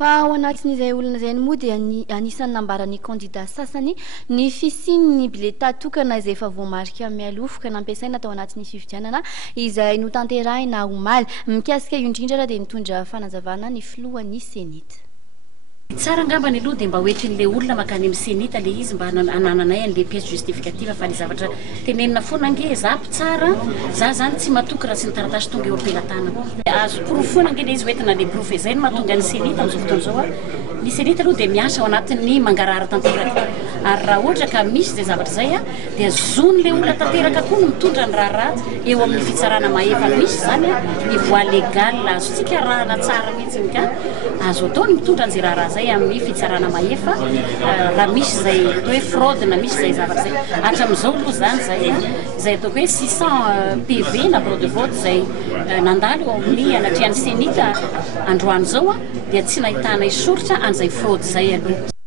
fa ao anatin'izay olona izay moa dia anisan'ny nambaran'ny kandida sasany ny fisiany bileta tokana izay efa voamarika mialofoka nampiasaina tao anatin'ny fifidianana izay notanterahana omaly Mikasika indrindra dia nitondra fanazavana ny filohan'ny Cenit. Tsara ngamba ny aloha dia mba hoetrin'ilay olona makany amin'ny Cenit le izy mba anananay an'ilay pièce justificative fa ny zavatra tenenina foana ange zapo tsara za zany tsy matoky raha sy ny taratasy tonga eo ampelantanana azo porofona ange le izy hoentina le profe zay no mahatonga ny Cenit amin'izao fotoana izao ny Cenit aloha dia miasa ao anatin'ny mangarahara tanteraka ary raha ohatra ka misy zay zavatra zay dia zon'ilay olona tanteraka koa no mitondra ny raharatsy eo amin'ny fitsarana mahefa misy zany ny voie légale azontsika rahana tsara mihitsy ka azo atao ny mitondra an'izay raharaha zay amin'ny fitsarana mahefa raha misy zay atao hoe fraude na misy zay zavatra zay hatramin'izao aloha zany zay ataoko hoe 600 PV na bureau de vote zay nandalo eo amin'ny anatrian'ny Cenit androany zao dia tsy nahitana isoritra an'izay fraude zay aloha.